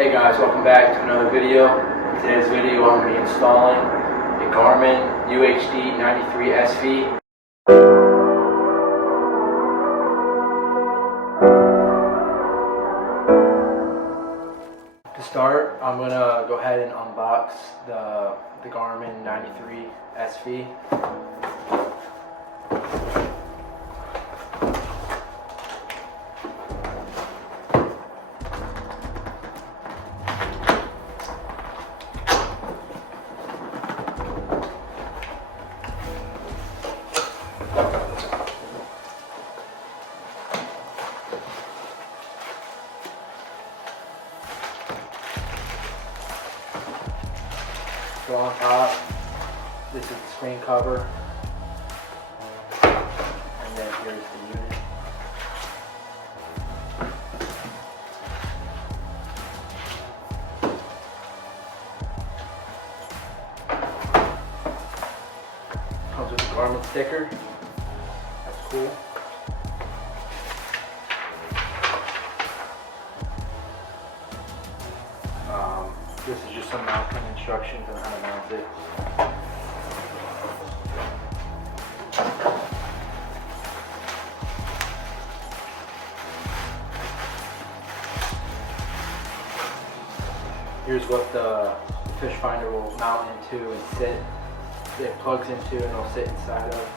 Hey guys, welcome back to another video. In today's video I'm going to be installing a Garmin UHD 93sv. To start, I'm going to go ahead and unbox the Garmin 93sv. So on top, this is the screen cover, and then here's the unit. Comes with the Garmin sticker. That's cool. This is just some mounting instructions on how to mount it. Here's what the fish finder will mount into and sit. It plugs into and it'll sit inside of.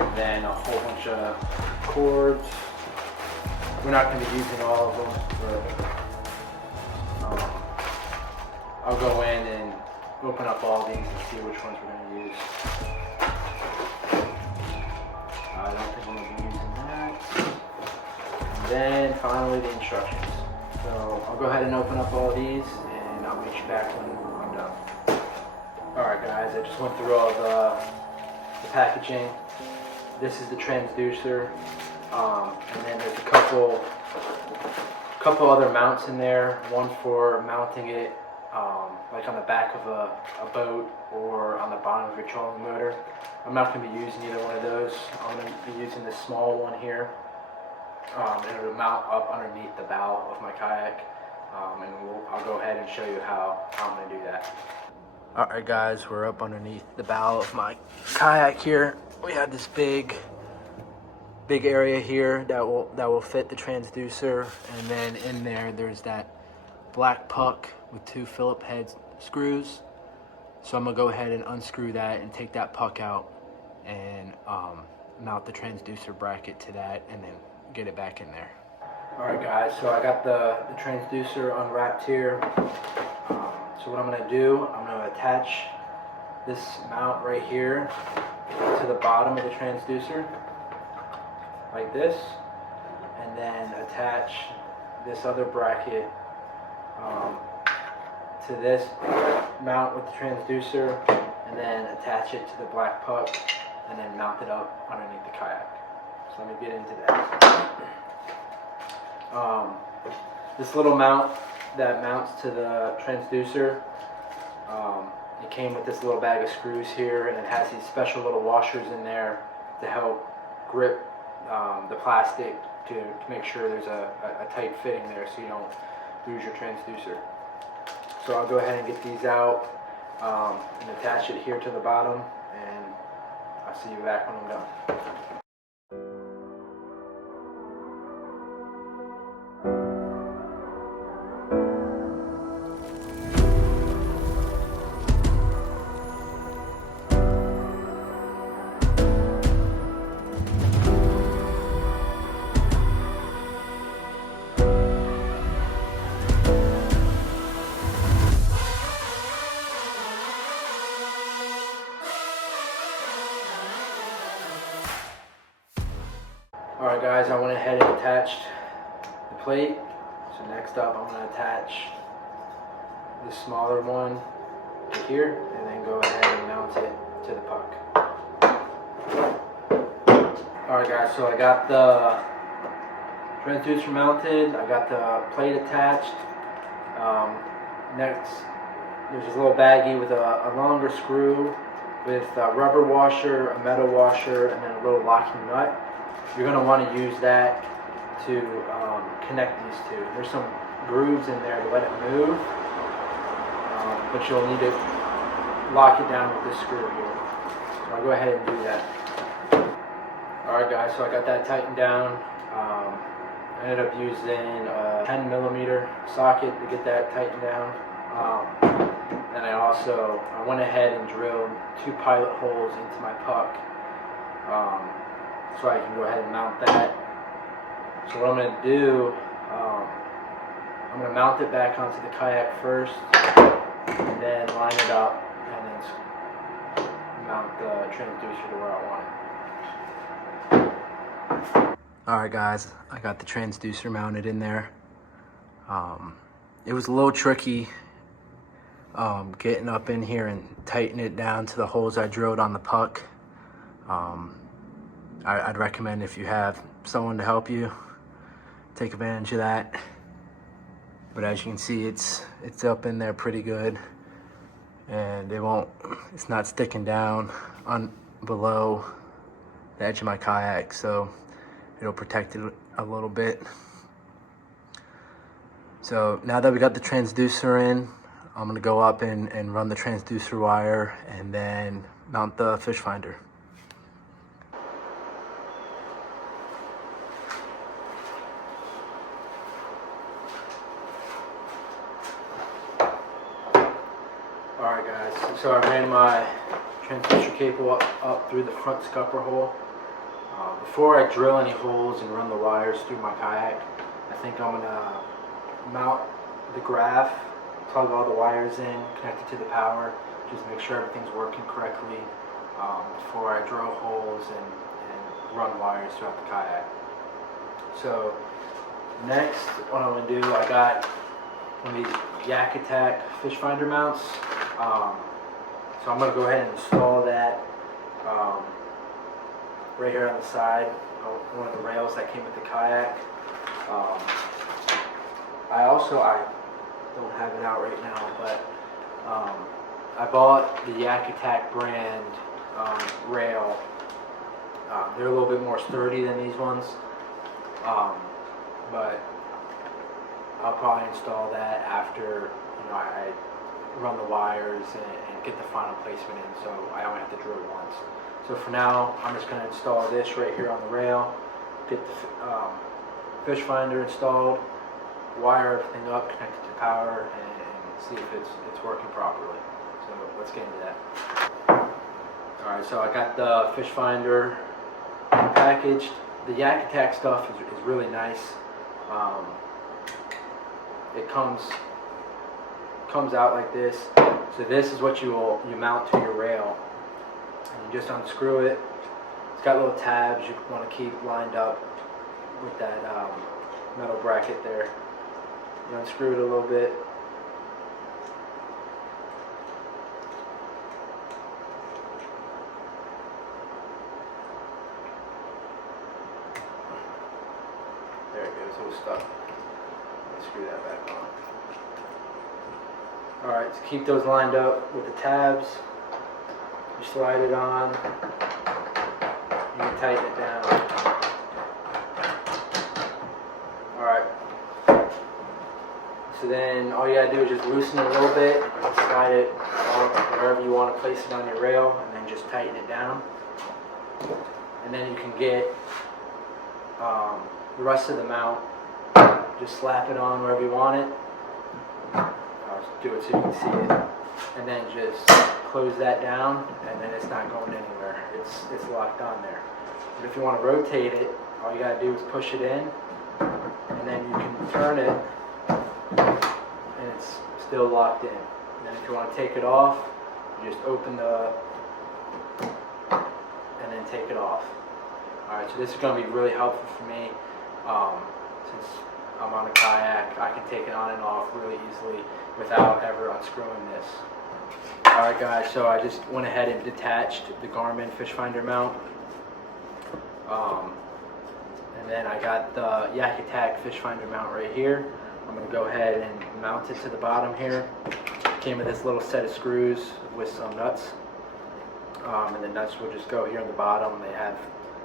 And then a whole bunch of cords. We're not going to be using all of them, but I'll go in and open up all these and see which ones we're going to use. I don't think we're going to be using that. And then finally the instructions. So I'll go ahead and open up all these and I'll meet you back when I'm done. Alright guys, I just went through all the packaging. This is the transducer. And then there's a couple other mounts in there. One for mounting it like on the back of a boat or on the bottom of your trolling motor. I'm not going to be using either one of those. I'm going to be using this small one here. And it'll mount up underneath the bow of my kayak. And I'll go ahead and show you how I'm going to do that. Alright guys, we're up underneath the bow of my kayak here. We have this big area here that will fit the transducer, and then in there's that black puck with 2 Phillips head screws. So I'm gonna go ahead and unscrew that and take that puck out and mount the transducer bracket to that and then get it back in there. Alright guys, so I got the transducer unwrapped here. So what I'm gonna do, I'm gonna attach this mount right here to the bottom of the transducer like this, and then attach this other bracket to this mount with the transducer, and then attach it to the black puck, and then mount it up underneath the kayak. So let me get into that. This little mount that mounts to the transducer, it came with this little bag of screws here, and it has these special little washers in there to help grip the plastic to make sure there's a tight fitting there so you don't lose your transducer. So I'll go ahead and get these out and attach it here to the bottom, and I'll see you back when I'm done. Alright guys, I went ahead and attached the plate. So next up I'm going to attach the smaller one to here, and then go ahead and mount it to the puck. Alright guys, so I got the transducer mounted, I got the plate attached. Next, there's this little baggie with a longer screw with a rubber washer, a metal washer, and then a little locking nut. You're going to want to use that to connect these two. There's some grooves in there to let it move, but you'll need to lock it down with this screw here. So I'll go ahead and do that. Alright guys, so I got that tightened down. I ended up using a 10mm socket to get that tightened down. And I went ahead and drilled 2 pilot holes into my puck, so I can go ahead and mount that. So what I'm going to do, I'm going to mount it back onto the Kayak first, and then line it up, and then mount the transducer to where I want it. Alright guys, I got the transducer mounted in there. It was a little tricky getting up in here and tighten it down to the holes I drilled on the puck. I'd recommend, if you have someone to help you, take advantage of that. But as you can see, it's up in there pretty good, and it's not sticking down on below the edge of my Kayak, so it'll protect it a little bit. So now that we got the transducer in, I'm gonna go up and run the transducer wire and then mount the fish finder. Alright guys, so I ran my transducer cable up through the front scupper hole. Before I drill any holes and run the wires through my Kayak, I think I'm gonna mount the graph, plug all the wires in, connect it to the power, just make sure everything's working correctly before I drill holes and run wires throughout the Kayak. So next, what I'm going to do, I got one of these Yak Attack fish finder mounts. So I'm going to go ahead and install that right here on the side of one of the rails that came with the Kayak. I don't have it out right now, but I bought the Yak Attack brand rail. They're a little bit more sturdy than these ones, but I'll probably install that after I run the wires and get the final placement in, so I only have to drill once. So for now, I'm just going to install this right here on the rail, get the fish finder installed, wire everything up, connect it to power, and see if it's working properly. So let's get into that. Alright, so I got the fish finder packaged. The Yak Attack stuff is really nice. It comes out like this. So this is what you mount to your rail, and you just unscrew it. It's got little tabs you want to keep lined up with that metal bracket there. You unscrew it a little bit. There it goes, it was stuck. Screw that back on. Alright, so keep those lined up with the tabs. You slide it on. You can tighten it down. Alright. So then all you gotta do is just loosen it a little bit and slide it wherever you want to place it on your rail, and then just tighten it down. And then you can get the rest of the mount. Just slap it on wherever you want it. I'll just do it so you can see it. And then just close that down, and then it's not going anywhere. It's locked on there. But if you want to rotate it, all you gotta do is push it in, and then you can turn it, and it's still locked in. And then if you want to take it off, you just open and then take it off. Alright, so this is going to be really helpful for me, since I'm on a Kayak. I can take it on and off really easily without ever unscrewing this. Alright guys, so I just went ahead and detached the Garmin fish finder mount. And then I got the Yak Attack fish finder mount right here. I'm going to go ahead and mount it to the bottom here. It came with this little set of screws with some nuts. And the nuts will just go here on the bottom. They have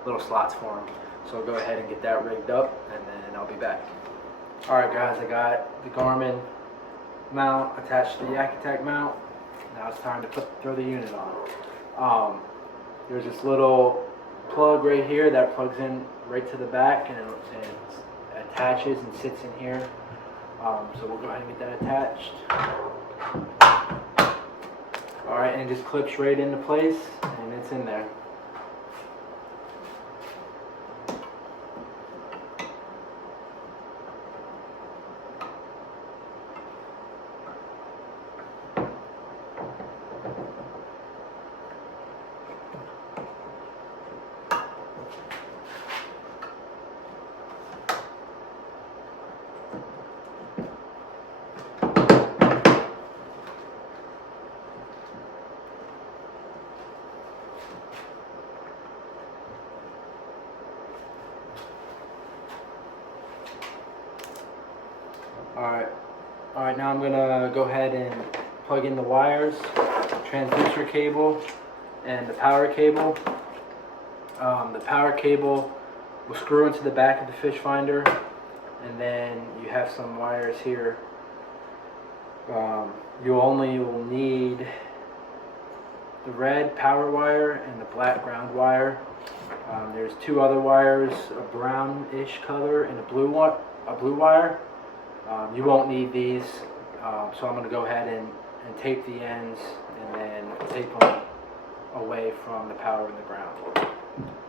little slots for them. So I'll go ahead and get that rigged up, and then I'll be back. Alright guys, I got the Garmin mount attached to the Yak Attack mount. Now it's time to throw the unit on. There's this little plug right here that plugs in right to the back, and it attaches and sits in here. So we'll go ahead and get that attached. Alright, and it just clips right into place, and it's in there. Alright, now I'm gonna go ahead and plug in the wires, transducer cable, and the power cable. The power cable will screw into the back of the fish finder, and then you have some wires here. You only will need the red power wire and the black ground wire. There's two other wires, a brownish color and a blue wire. You won't need these, so I'm going to go ahead and tape the ends and then tape them away from the power and the ground.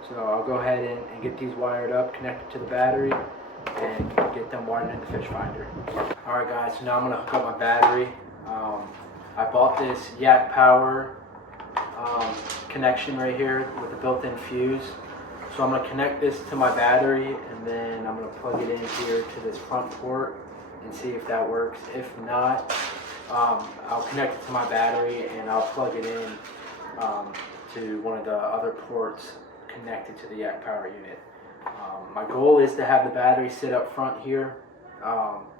So I'll go ahead and get these wired up, connected to the battery, and get them wired in the fish finder. Alright guys, so now I'm going to hook up my battery. I bought this Yak Power connection right here with the built-in fuse. So I'm going to connect this to my battery, and then I'm going to plug it in here to this front port and see if that works. If not, I'll connect it to my battery and I'll plug it in to one of the other ports connected to the Yak Power unit. My goal is to have the battery sit up front here.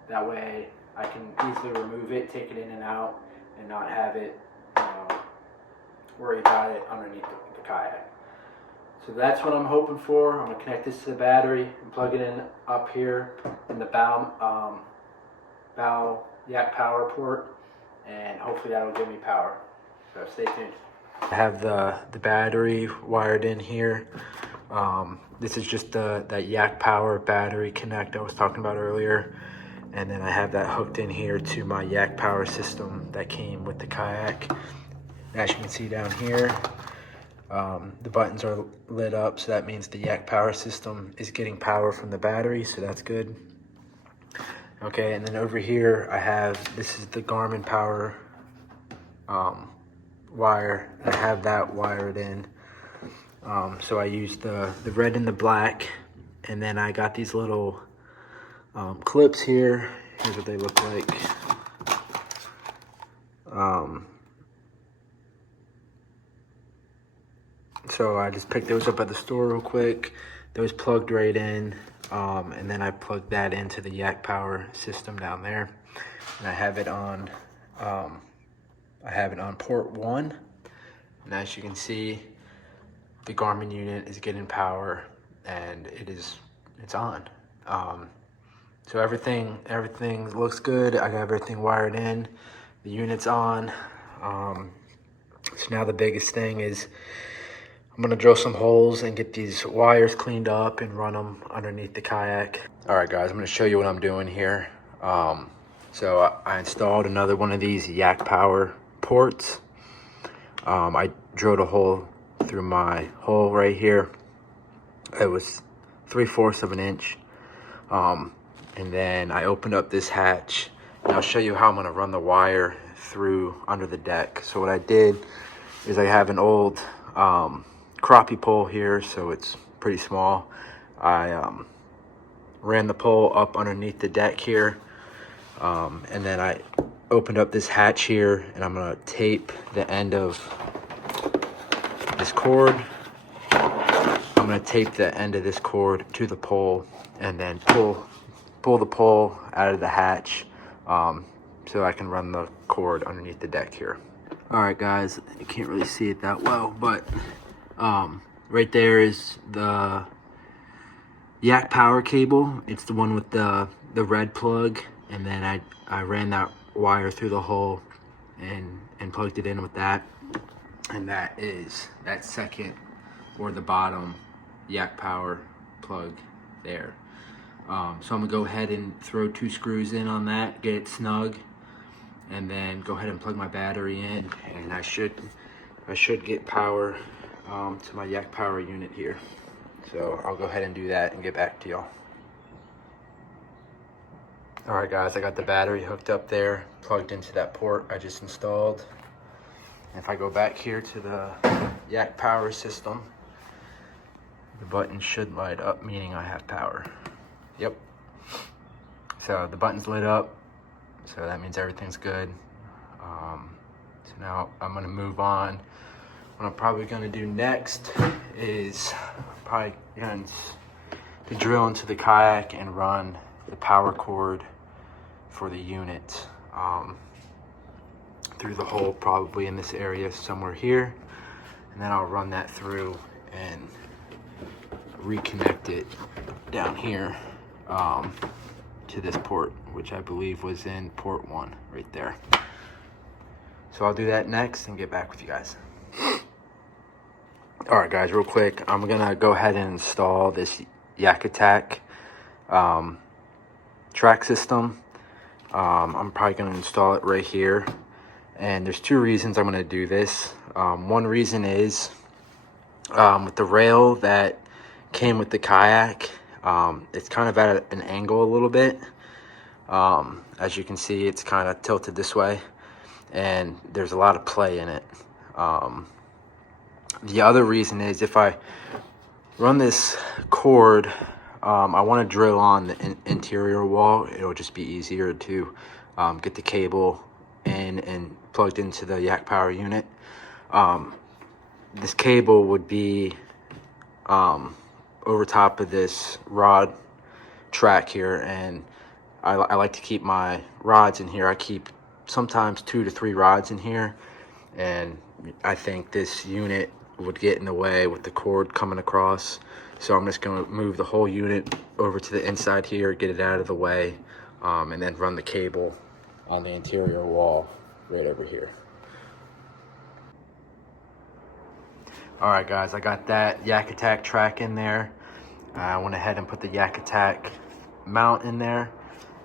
That way I can easily remove it, take it in and out, and not have it, worry about it underneath the kayak. So that's what I'm hoping for. I'm going to connect this to the battery and plug it in up here in the bow Yak Power port, and hopefully that'll give me power. So stay tuned. I have the battery wired in here. This is just that Yak Power battery connect I was talking about earlier. And then I have that hooked in here to my Yak Power system that came with the kayak. As you can see down here, the buttons are lit up, so that means the Yak Power system is getting power from the battery, so that's good. Okay, and then over here I have, this is the Garmin Power wire. I have that wired in. So I used the red and the black, and then I got these little clips here. Here's what they look like. So I just picked those up at the store real quick. Those plugged right in, and then I plugged that into the Yak Power system down there. And I have it on port 1. And as you can see, the Garmin unit is getting power, and it's on. So everything looks good. I got everything wired in. The unit's on. So now the biggest thing is I'm gonna drill some holes and get these wires cleaned up and run them underneath the kayak. All right, guys, I'm gonna show you what I'm doing here. So I installed another one of these Yak Power ports. I drilled a hole through my hole right here. It was 3/4 of an inch. And then I opened up this hatch, and I'll show you how I'm gonna run the wire through under the deck. So what I did is I have an old crappie pole here, so it's pretty small. I ran the pole up underneath the deck here, and then I opened up this hatch here, and I'm gonna tape the end of this cord. I'm gonna tape the end of this cord to the pole, and then pull the pole out of the hatch, so I can run the cord underneath the deck here. All right, guys, you can't really see it that well, but right there is the Yak Power cable. It's the one with the the red plug, and then I ran that wire through the hole and plugged it in with that. And that is that second or the bottom yak power plug there. So I'm gonna go ahead and throw 2 screws in on that, get it snug, and then go ahead and plug my battery in, and I should get power to my yak power unit here. So I'll go ahead and do that and get back to y'all. All right guys, I got the battery hooked up there, plugged into that port I just installed. If I go back here to the yak power system, the button should light up, meaning I have power. Yep. So the button's lit up, so that means everything's good. So now I'm gonna move on. What I'm probably gonna do next is probably going to drill into the kayak and run the power cord for the unit through the hole, probably in this area somewhere here, and then I'll run that through and reconnect it down here to this port, which I believe was in port 1 right there. So I'll do that next and get back with you guys. All right guys, real quick, I'm gonna go ahead and install this Yak Attack track system. I'm probably gonna install it right here, and there's 2 reasons I'm gonna do this. One reason is with the rail that came with the kayak, it's kind of at an angle a little bit. As you can see, it's kind of tilted this way, and there's a lot of play in it. The other reason is if I run this cord, I want to drill on the interior wall. It'll just be easier to get the cable in and plugged into the yak power unit. This cable would be over top of this rod track here, and I like to keep my rods in here. I keep sometimes 2 to 3 rods in here, and I think this unit would get in the way with the cord coming across. So I'm just going to move the whole unit over to the inside here, get it out of the way, and then run the cable on the interior wall right over here. All right guys, I got that Yak Attack track in there. I went ahead and put the Yak Attack mount in there,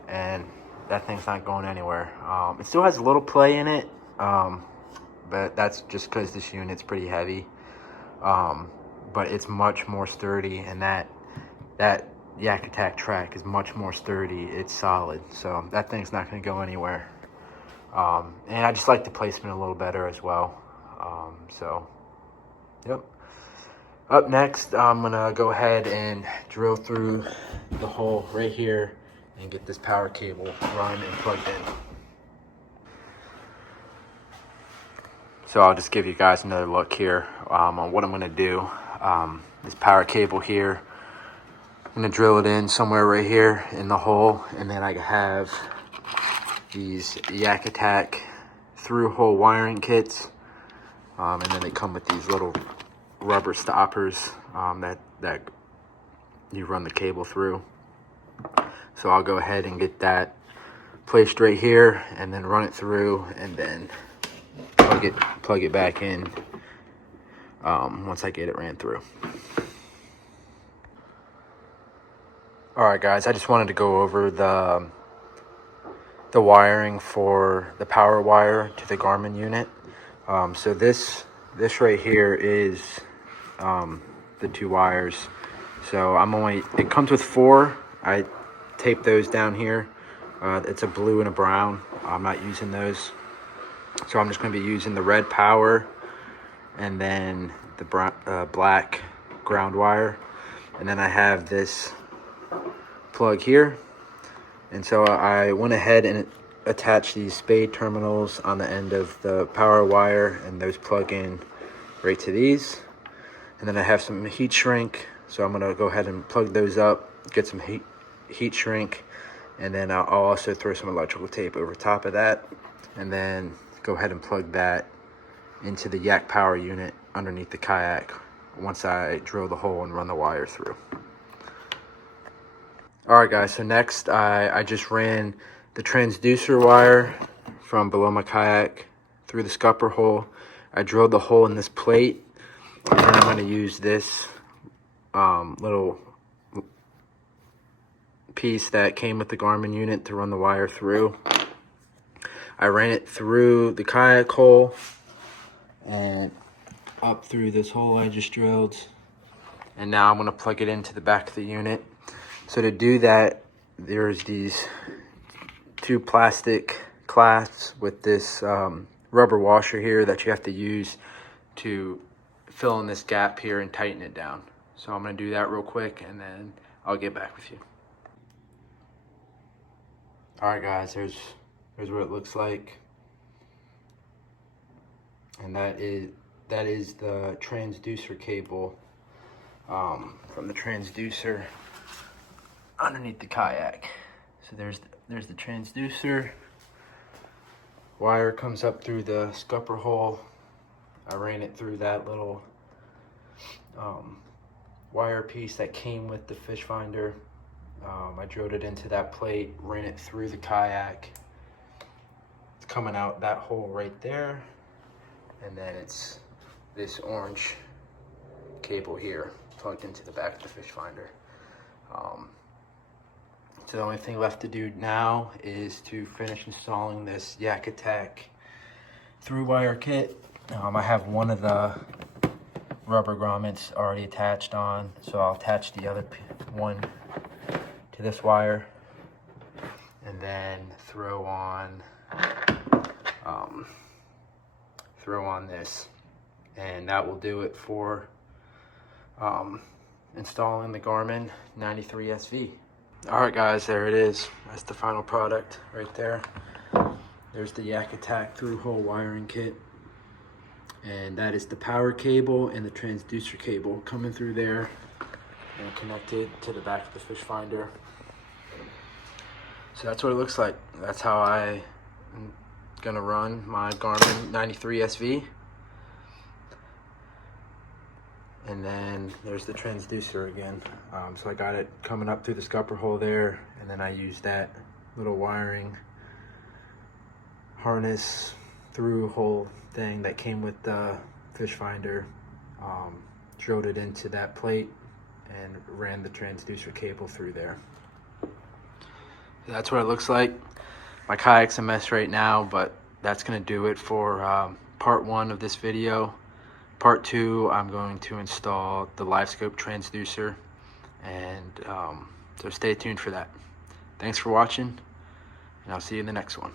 and that thing's not going anywhere. It still has a little play in it, but that's just because this unit's pretty heavy. But it's much more sturdy, and that Yak Attack track is much more sturdy. It's solid, so that thing's not going to go anywhere. And I just like the placement a little better as well. So, yep. Up next, I'm going to go ahead and drill through the hole right here and get this power cable run and plugged in. So I'll just give you guys another look here on what I'm going to do. This power cable here, I'm going to drill it in somewhere right here in the hole, and then I have these Yak Attack through hole wiring kits, and then they come with these little rubber stoppers that you run the cable through. So I'll go ahead and get that placed right here, and then run it through, and then plug it back in once I get it ran through. All right guys, I just wanted to go over the wiring for the power wire to the Garmin unit. So this right here is the 2 wires. So it comes with 4. I taped those down here. It's a blue and a brown. I'm not using those. So I'm just going to be using the red power and then the black ground wire. And then I have this plug here. And so I went ahead and attached these spade terminals on the end of the power wire, and those plug in right to these. And then I have some heat shrink. So I'm going to go ahead and plug those up, get some heat shrink, and then I'll also throw some electrical tape over top of that, and then go ahead and plug that into the yak power unit underneath the kayak once I drill the hole and run the wire through. All right, guys, so next I just ran the transducer wire from below my kayak through the scupper hole. I drilled the hole in this plate, and then I'm going to use this little piece that came with the Garmin unit to run the wire through. I ran it through the kayak hole and up through this hole I just drilled, and now I'm going to plug it into the back of the unit. So to do that, there's these two plastic clasps with this rubber washer here that you have to use to fill in this gap here and tighten it down. So I'm going to do that real quick, and then I'll get back with you. All right, guys, here's what it looks like, and that is the transducer cable from the transducer underneath the kayak. So there's the transducer. Wire comes up through the scupper hole. I ran it through that little wire piece that came with the fish finder. I drilled it into that plate, ran it through the kayak. It's coming out that hole right there, and then it's this orange cable here plugged into the back of the fish finder. So the only thing left to do now is to finish installing this Yarin through wire kit. I have one of the rubber grommets already attached on, so I'll attach the other one to this wire, and then throw on this, and that will do it for installing the Garmin 93sv. All right, guys, there it is. That's the final product right there. There's the Yarin through hole wiring kit, and that is the power cable and the transducer cable coming through there and connected to the back of the fish finder. So that's what it looks like. That's how I'm gonna run my Garmin 93sv. And then there's the transducer again. So I got it coming up through the scupper hole there, and then I used that little wiring harness through hole thing that came with the fish finder, drilled it into that plate and ran the transducer cable through there. That's what it looks like. My kayak's a mess right now, but that's gonna do it for part 1 of this video. Part 2, I'm going to install the LiveScope transducer, and so stay tuned for that. Thanks for watching, and I'll see you in the next one.